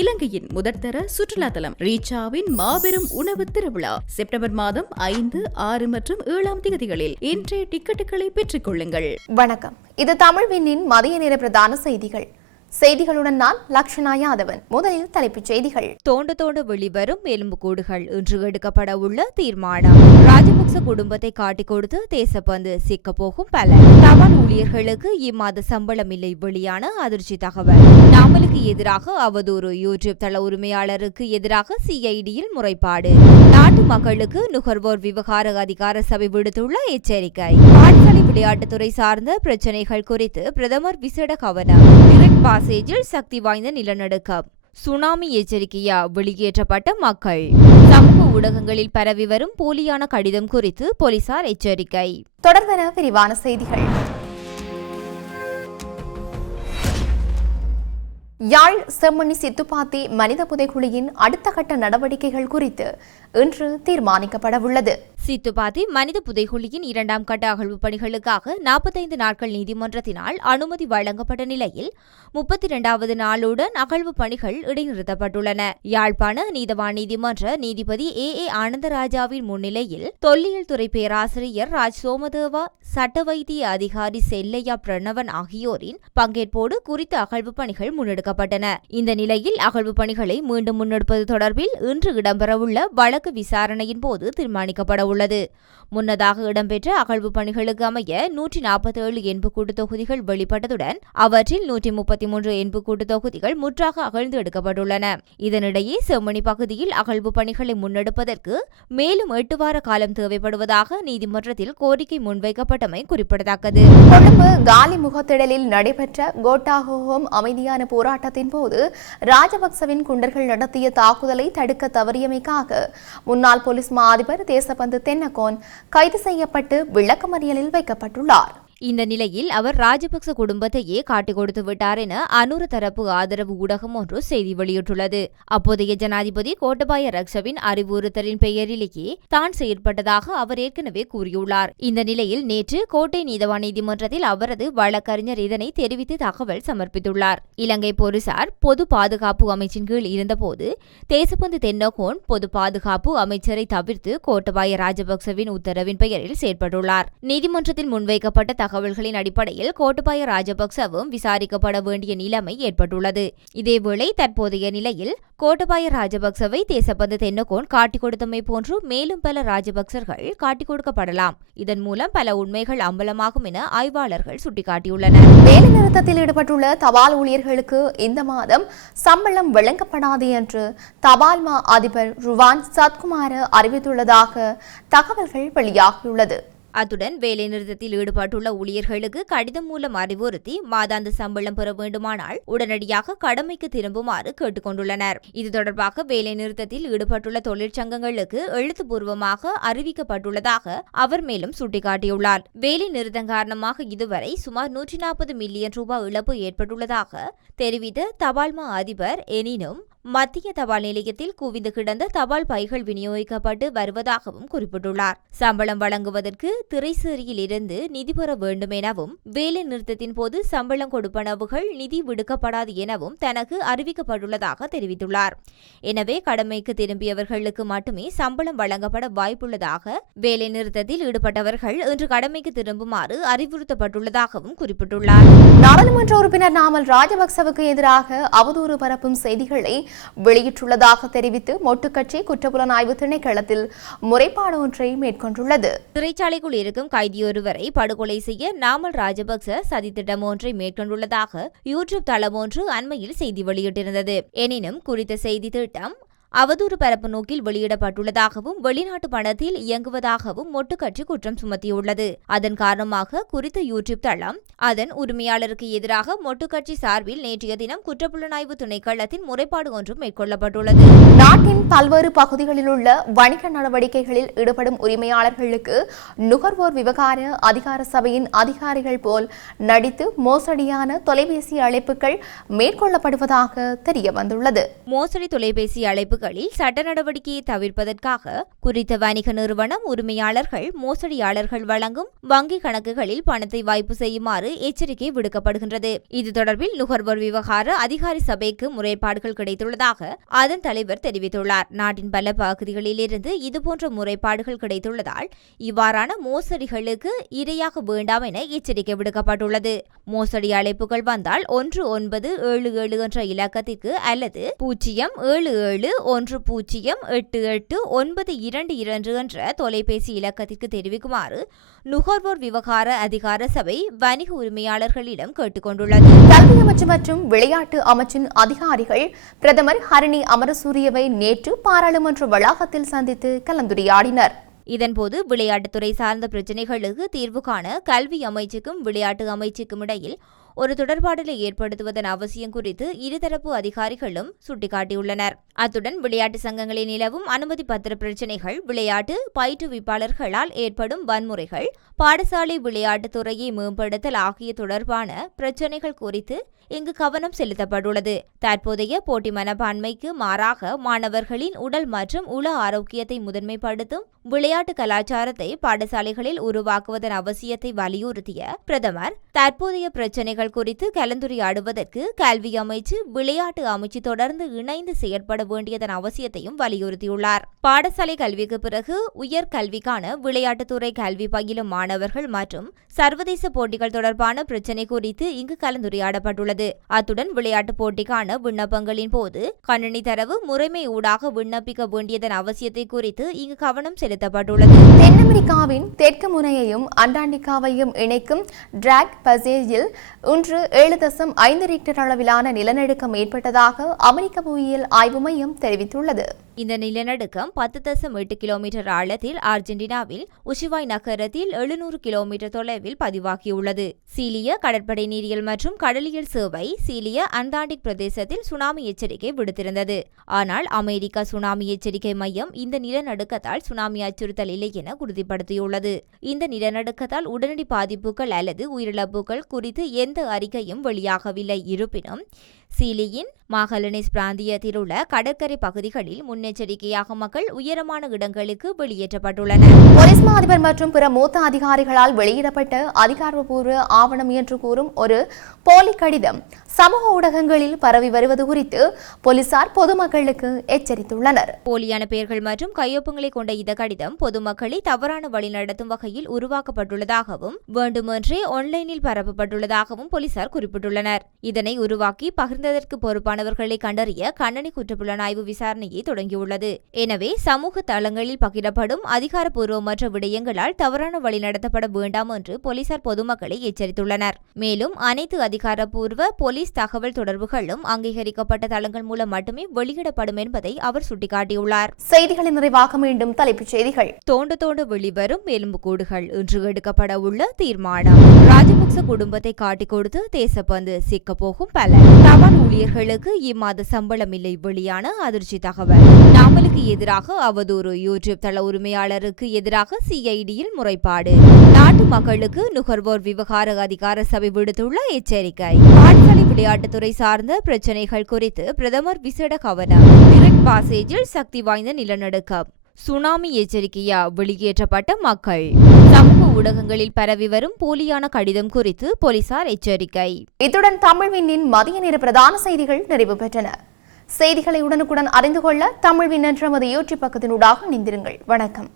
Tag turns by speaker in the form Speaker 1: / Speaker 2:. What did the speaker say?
Speaker 1: இலங்கையின் முதற்தர சுற்றுலா தலம் ரீச்சாவின் மாபெரும் உணவு திருவிழா. செப்டம்பர் மாதம் ஐந்து ஆறு மற்றும் ஏழாம் தேதிகளில் இன்றைய டிக்கெட்டுகளை பெற்றுக் கொள்ளுங்கள்.
Speaker 2: வணக்கம். இது தமிழ்வினின் மதிய நேர பிரதான செய்திகள். செய்திகளுடன் நான் லக்ஷனா யாதவன். முதலில் தலைப்புச் செய்திகள்.
Speaker 3: தோண்ட தோண்ட வெளிவரும் எலும்புக்கூடுகள் இன்று எடுக்கப்பட உள்ள தீர்மானம். ராஜபக்ச குடும்பத்தை காட்டிக் கொடுத்து தேசப்பந்து சிக்க போகும் பலர் தபால் ஊழியர்களுக்கு இம்மாத சம்பளம் இல்லை வெளியான அதிர்ச்சி தகவல். நாமலுக்கு எதிராக அவதூறு யூடியூப் தள உரிமையாளருக்கு எதிராக சிஐடியில் முறைப்பாடு. நாட்டு மக்களுக்கு நுகர்வோர் விவகார அதிகார சபை விடுத்துள்ள எச்சரிக்கை. பாடசாலை விளையாட்டுத்துறை சார்ந்த பிரச்சினைகள் குறித்து பிரதமர் விசேட கவனம். பாசேஜில் சக்தி வாய்ந்த நிலநடுக்கம். சுனாமி எச்சரிக்கையா? வெளியேற்றப்பட்ட மக்கள். சமூக ஊடகங்களில் பரவி வரும் போலியான கடிதம் குறித்து போலீசார் எச்சரிக்கை.
Speaker 2: தொடர்வன விரிவான செய்திகள். யாழ் செம்மணி சித்துப்பாத்தி மனித புதைக்குழியின் அடுத்த கட்ட நடவடிக்கைகள் குறித்து இன்று தீர்மானிக்கப்படவுள்ளது. உள்ளது
Speaker 3: மனித புதைகுழியின் இரண்டாம் கட்ட அகழ்வு பணிகளுக்காக நாற்பத்தைந்து நாட்கள் நீதிமன்றத்தினால் அனுமதி வழங்கப்பட்ட நிலையில் முப்பத்தி இரண்டாவது நாளுடன் அகழ்வு பணிகள் இடைநிறுத்தப்பட்டுள்ளன. யாழ்ப்பாண நீதவான் நீதிமன்ற நீதிபதி ஏ. ஏ. ஆனந்தராஜாவின் முன்னிலையில் தொல்லியல் துறை பேராசிரியர் ராஜ் சோமதேவா சட்ட வைத்திய அதிகாரி செல்லையா பிரணவன் ஆகியோரின் பங்கேற்போடு குறித்த அகழ்வு பணிகள் முன்னெடுக்கப்பட்டன. இந்த நிலையில் அகழ்வு பணிகளை மீண்டும் முன்னெடுப்பது தொடர்பில் இன்று இடம்பெறவுள்ள வழக்கு விசாரணையின் போது தீர்மானிக்கப்பட உள்ளது முன்னதாக இடம்பெற்ற அகழ்வு பணிகளுக்கு அமைய நூற்றி நாற்பத்தி ஏழு என்புக்கூட்டு தொகுதிகள் வெளிப்பட்டதுடன் அவற்றில் நூற்றி முப்பத்தி மூன்று என்புக்கூட்டு தொகுதிகள் முற்றாக அகழ்ந்து எடுக்கப்பட்டுள்ளன. இதனிடையே செம்மணி பகுதியில் அகழ்வு பணிகளை முன்னெடுப்பதற்கு மேலும் எட்டு வார காலம் தேவைப்படுவதாக நீதிமன்றத்தில் கோரிக்கை முன்வைக்கப்பட்டமை குறிப்பிடத்தக்கது.
Speaker 2: கொழும்பு காலி முகத்திடலில் நடைபெற்ற கோட்டாகோஹோம் அமைதியான போராட்டத்தின் போது ராஜபக்சவின் குண்டர்கள் நடத்திய தாக்குதலை தடுக்க தவறியமைக்காக முன்னாள் போலீஸ் மா அதிபர் தேசபந்து தென்னகோன் கைது செய்யப்பட்டு விளக்கமறியலில் வைக்கப்பட்டுள்ளார்.
Speaker 3: இந்த நிலையில் அவர் ராஜபக்ச குடும்பத்தையே காட்டிக் கொடுத்து விட்டார் என அனூறு தரப்பு ஆதரவு ஊடகம் ஒன்று செய்தி வெளியிட்டுள்ளது. அப்போதைய ஜனாதிபதி கோட்டபாய ரக்ஷவின் அறிவுறுத்தலின் பெயரிலேயே தான் செயற்பட்டதாக அவர் ஏற்கனவே கூறியுள்ளார். இந்த நிலையில் நேற்று கோட்டை நீதவான் நீதிமன்றத்தில் அவரது வழக்கறிஞர் இதனை தெரிவித்து தகவல் சமர்ப்பித்துள்ளார். இலங்கை போலீசார் பொது பாதுகாப்பு அமைச்சின் கீழ் இருந்தபோது தேசப்பந்து தென்னகோன் பொது பாதுகாப்பு அமைச்சரை தவிர்த்து கோட்டபாய ராஜபக்சவின் உத்தரவின் பெயரில் செயற்பட்டுள்ளார். நீதிமன்றத்தில் முன்வைக்கப்பட்ட தகவல்களின் அடிப்படையில் கோட்டபாய ராஜபக்சவும் விசாரிக்கப்பட வேண்டிய நிலைமை ஏற்பட்டுள்ளது. இதேவேளை தற்போதைய நிலையில் கோட்டபாய ராஜபக்சவை தேசப்பந்து தென்னகோன் காட்டிக் கொடுத்தமை போன்று மேலும் பல ராஜபக்சர்கள் காட்டிக் கொடுக்கப்படலாம். இதன் மூலம் பல உண்மைகள் அம்பலமாகும் என ஆய்வாளர்கள் சுட்டிக்காட்டியுள்ளனர்.
Speaker 2: வேலைநிறுத்தத்தில் ஈடுபட்டுள்ள தபால் ஊழியர்களுக்கு இந்த மாதம் சம்பளம் வழங்கப்படாது என்று தபால் மா அதிபர் ருவான் சத்குமார அறிவித்துள்ளதாக தகவல்கள் வெளியாகியுள்ளது.
Speaker 3: அத்துடன் வேலைநிறுத்தத்தில் ஈடுபட்டுள்ள ஊழியர்களுக்கு கடிதம் மூலம் அறிவுறுத்தி மாதாந்த சம்பளம் பெற வேண்டுமானால் உடனடியாக கடமைக்கு திரும்புமாறு கேட்டுக்கொண்டுள்ளனர். இது தொடர்பாக வேலைநிறுத்தத்தில் ஈடுபட்டுள்ள தொழிற்சங்கங்களுக்கு எழுத்துப்பூர்வமாக அறிவிக்கப்பட்டுள்ளதாக அவர் மேலும் சுட்டிக்காட்டியுள்ளார். வேலைநிறுத்தம் காரணமாக இதுவரை சுமார் நூற்றி நாற்பது மில்லியன் ரூபாய் இழப்பு ஏற்பட்டுள்ளதாக தெரிவித்த தபால்மா அதிபர் எனினும் மத்திய தபால் நிலையத்தில் குவிந்து கிடந்த தபால் பைகள் விநியோகிக்கப்பட்டு வருவதாகவும் குறிப்பிட்டுள்ளார். சம்பளம் வழங்குவதற்கு திரைசேரியில் இருந்து நிதி பெற வேண்டும் எனவும் வேலை நிறுத்தத்தின் போது சம்பளம் கொடுப்பனவுகள் நிதி விடுக்கப்படாது எனவும் தனக்கு அறிவிக்கப்பட்டுள்ளதாக தெரிவித்துள்ளார். எனவே கடமைக்கு திரும்பியவர்களுக்கு மட்டுமே சம்பளம் வழங்கப்பட வாய்ப்புள்ளதாக வேலை நிறுத்தத்தில் ஈடுபட்டவர்கள் இன்று கடமைக்கு திரும்புமாறு அறிவுறுத்தப்பட்டுள்ளதாகவும் குறிப்பிட்டுள்ளார்.
Speaker 2: நாடாளுமன்ற உறுப்பினர் நாமல் ராஜபக்சவுக்கு எதிராக அவதூறு பரப்பும் செய்திகளை வெளியிட்டுள்ளதாக தெரிவித்து மொட்டுக்கட்சி குற்றப்புலனாய்வு திணைக்களத்தில் முறைப்பாடு ஒன்றை மேற்கொண்டுள்ளது.
Speaker 3: சிறைச்சாலைக்குள் இருக்கும் கைதியொருவரை படுகொலை செய்ய நாமல் ராஜபக்ச சதித்திட்டம் ஒன்றை மேற்கொண்டுள்ளதாக யூடியூப் தளம் ஒன்று அண்மையில் செய்தி வெளியிட்டிருந்தது. எனினும் குறித்த செய்தி திட்டம் அவதூறு பரப்பு நோக்கில் வெளியிடப்பட்டுள்ளதாகவும் வெளிநாட்டு பணத்தில் இயங்குவதாகவும் மொட்டுக்கட்சி குற்றம் சுமத்தியுள்ளது. அதன் காரணமாக குறித்த யூடியூப் தளம் அதன் உரிமையாளருக்கு எதிராக மொட்டுக்கட்சி சார்பில் நேற்றைய தினம் குற்றப்புலனாய்வு திணைக்களத்தின் முறைப்பாடு ஒன்றும் மேற்கொள்ளப்பட்டுள்ளது.
Speaker 2: நாட்டின் பல்வேறு பகுதிகளில் உள்ள வணிக நடவடிக்கைகளில் ஈடுபடும் உரிமையாளர்களுக்கு நுகர்வோர் விவகார அதிகார சபையின் அதிகாரிகள் போல் நடித்து மோசடியான தொலைபேசி அழைப்புகள் மேற்கொள்ளப்படுவதாக தெரிய வந்துள்ளது
Speaker 3: மோசடி தொலைபேசி அழைப்புகள் வழக்குகளில் சட்ட நடவடிக்கையை தவிர்ப்பதற்காக குறித்த வணிக நிறுவனம் உரிமையாளர்கள் மோசடியாளர்கள் வழங்கும் வங்கி கணக்குகளில் பணத்தை வாய்ப்பு செய்யுமாறு எச்சரிக்கை விடுக்கப்படுகின்றது. இது தொடர்பில் நுகர்வோர் விவகார அதிகாரி சபைக்கு முறைப்பாடுகள் கிடைத்துள்ளதாக அதன் தலைவர் தெரிவித்துள்ளார். நாட்டின் பல பகுதிகளிலிருந்து இதுபோன்ற முறைப்பாடுகள் கிடைத்துள்ளதால் இவ்வாறான மோசடிகளுக்கு இரையாக வேண்டாம் என எச்சரிக்கை விடுக்கப்பட்டுள்ளது. மோசடி அழைப்புகள் வந்தால் ஒன்று ஒன்பது ஏழு ஏழு என்ற இலக்கத்திற்கு அல்லது பூஜ்ஜியம் ஏழு ஏழு ஒன்று பூஜ்ஜியம் எட்டு எட்டு ஒன்பது இரண்டு இரண்டு என்ற தொலைபேசி இலக்கத்திற்கு தெரிவிக்குமாறு நுகர்வோர் விவகார அதிகார சபை வணிக உரிமையாளர்களிடம் கேட்டுக்கொண்டுள்ளது.
Speaker 2: கல்வி அமைச்சு மற்றும் விளையாட்டு அமைச்சின் அதிகாரிகள் பிரதமர் ஹரிணி அமரசூரியவை நேற்று பாராளுமன்ற வளாகத்தில் சந்தித்து கலந்துரையாடினர்.
Speaker 3: இதன்போது விளையாட்டுத்துறை சார்ந்த பிரச்சினைகளுக்கு தீர்வு காண கல்வி அமைச்சுக்கும் விளையாட்டு அமைச்சுக்கும் இடையில் ஒரு தொடர்பாடலை ஏற்படுத்துவதன் அவசியம் குறித்து இருதரப்பு அதிகாரிகளும் சுட்டிக்காட்டியுள்ளனர். அத்துடன் விளையாட்டு சங்கங்களில் நிலவும் அனுமதி பத்திர பிரச்சினைகள் விளையாட்டு பயிற்றுவிப்பாளர்களால் ஏற்படும் வன்முறைகள் பாடசாலை விளையாட்டுத் துறையை மேம்படுத்தல் ஆகிய தொடர்பான பிரச்சினைகள் குறித்து இங்கு கவனம் செலுத்தப்பட்டுள்ளது. தற்போதைய போட்டி மனப்பான்மைக்கு மாறாக மாணவர்களின் உடல் மற்றும் உள ஆரோக்கியத்தை முதன்மைப்படுத்தும் விளையாட்டு கலாச்சாரத்தை பாடசாலைகளில் உருவாக்குவதன் அவசியத்தை வலியுறுத்திய பிரதமர் தற்போதைய பிரச்சினைகள் குறித்து கலந்துரையாடுவதற்கு கல்வி அமைச்சு விளையாட்டு அமைச்சு தொடர்ந்து இணைந்து செயற்பட வேண்டியதன் அவசியத்தையும் வலியுறுத்தியுள்ளார். பாடசாலை கல்விக்கு பிறகு உயர் கல்விக்கான விளையாட்டுத்துறை கல்வி பயிலும் மாணவர்கள் மற்றும் சர்வதேச போட்டிகள் தொடர்பான பிரச்சினை குறித்து இங்கு கலந்துரையாடப்பட்டுள்ளது. அத்துடன் விளையாட்டுப் போட்டிக்கான விண்ணப்பங்களின் போது கணினி தரவு முறைமை ஊடாக விண்ணப்பிக்க வேண்டியதன் அவசியத்தை குறித்து இங்கு கவனம் செலுத்தப்பட்டுள்ளது.
Speaker 2: தென் அமெரிக்காவின் தெற்கு முனையையும் அண்டார்டிகாவையும் இணைக்கும் டிராக் பசேஜில் இன்று ஏழு தசம் ஐந்து ரிக்டர் அளவிலான நிலநடுக்கம் ஏற்பட்டதாக அமெரிக்க புவியியல் ஆய்வு மையம் தெரிவித்துள்ளது.
Speaker 3: இந்த நிலநடுக்கம் பத்து தசம் எட்டு கிலோமீட்டர் ஆழத்தில் அர்ஜென்டினாவில் உஷிவாய் நகரத்தில் எழுநூறு கிலோமீட்டர் தொலைவில் பதிவாகியுள்ளது. சீலிய கடற்படை நீரியல் மற்றும் கடலியல் சேவை சீலிய அந்தாண்டிக் பிரதேசத்தில் சுனாமி எச்சரிக்கை விடுத்திருந்தது. ஆனால் அமெரிக்கா சுனாமி எச்சரிக்கை மையம் இந்த நிலநடுக்கத்தால் சுனாமி அச்சுறுத்தல் இல்லை என உறுதிப்படுத்தியுள்ளது. இந்த நிலநடுக்கத்தால் உடனடி பாதிப்புகள் அல்லது உயிரிழப்புகள் குறித்து எந்த அறிக்கையும் வெளியாகவில்லை. இருப்பினும் சீலியின் மாகலனிஸ் பிராந்தியத்தில் உள்ள கடற்கரை பகுதிகளில் முன்னெச்சரிக்கையாக மக்கள் உயரமான இடங்களுக்கு வெளியேற்றப்பட்டுள்ளனர்.
Speaker 2: போலீஸ் மா அதிபர் மற்றும் பிற மூத்த அதிகாரிகளால் வெளியிடப்பட்ட அதிகாரப்பூர்வ ஆவணம் என்று கூறும் ஒரு போலி கடிதம் சமூக ஊடகங்களில் பரவி வருவது குறித்து போலீசார் பொதுமக்களுக்கு எச்சரித்துள்ளனர்.
Speaker 3: போலியான பெயர்கள் மற்றும் கையொப்பங்களை கொண்ட இந்த கடிதம் பொதுமக்களை தவறான வழி நடத்தும் வகையில் உருவாக்கப்பட்டுள்ளதாகவும் வேண்டுமென்றே ஆன்லைனில் பரப்பப்பட்டுள்ளதாகவும் போலீசார் குறிப்பிட்டுள்ளனர். இதனை உருவாக்கி பகிர்ந்ததற்கு பொறுப்பானவர்களை கண்டறிய கண்ணனி குற்றப்புலனாய்வு விசாரணையை தொடங்கியுள்ளது. எனவே சமூக தளங்களில் பகிரப்படும் அதிகாரப்பூர்வமற்ற விடயங்களால் தவறான வழி நடத்தப்பட வேண்டாம் என்று போலீசார் பொதுமக்களை எச்சரித்துள்ளனர். மேலும் அனைத்து அதிகாரப்பூர்வ போலீஸ் தகவல் தொடர்புகளும் அங்கீகரிக்கப்பட்ட தளங்கள் மூலம் மட்டுமே வெளியிடப்படும் என்பதை அவர் சுட்டிக்காட்டியுள்ளார்.
Speaker 2: செய்திகளின் நிறைவாக மீண்டும் தலைப்புச் செய்திகள்.
Speaker 3: தோண்ட தோண்ட வெளிவரும் எலும்புக்கூடுகள் இன்று எடுக்கப்பட உள்ள தீர்மானம். ராஜபக்ச குடும்பத்தை காட்டிக் கொடுத்து தேசப்பந்து சிக்க போகும் பலர் தபால் ஊழியர்களுக்கு இம்மாத சம்பளம் இல்லை வெளியான அதிர்ச்சி தகவல். நாமலுக்கு எதிராக அவதூறு யூடியூப் தள உரிமையாளருக்கு எதிராக சிஐடியில் முறைப்பாடு. நாட்டு மக்களுக்கு நுகர்வோர் விவகார அதிகார சபை விடுத்துள்ள எச்சரிக்கை. பாடசாலை விளையாட்டுத்துறை சார்ந்த பிரச்சினைகள் குறித்து பிரதமர் விசேட கவனம். பாசேஜில் சக்தி வாய்ந்த நிலநடுக்கம். சுனாமி எச்சரிக்கையா வெளியேற்றப்பட்ட மக்கள்? சமூக ஊடகங்களில் பரவி வரும் போலியான கடிதம் குறித்து போலீசார் எச்சரிக்கை.
Speaker 2: இத்துடன் தமிழ் விண்ணின் மதிய நேர பிரதான செய்திகள் நிறைவு பெற்றன. செய்திகளை உடனுக்குடன் அறிந்து கொள்ள தமிழ் என்ற நமது யூடியூப் பக்கத்தினூடாக இணைந்திருங்கள். வணக்கம்.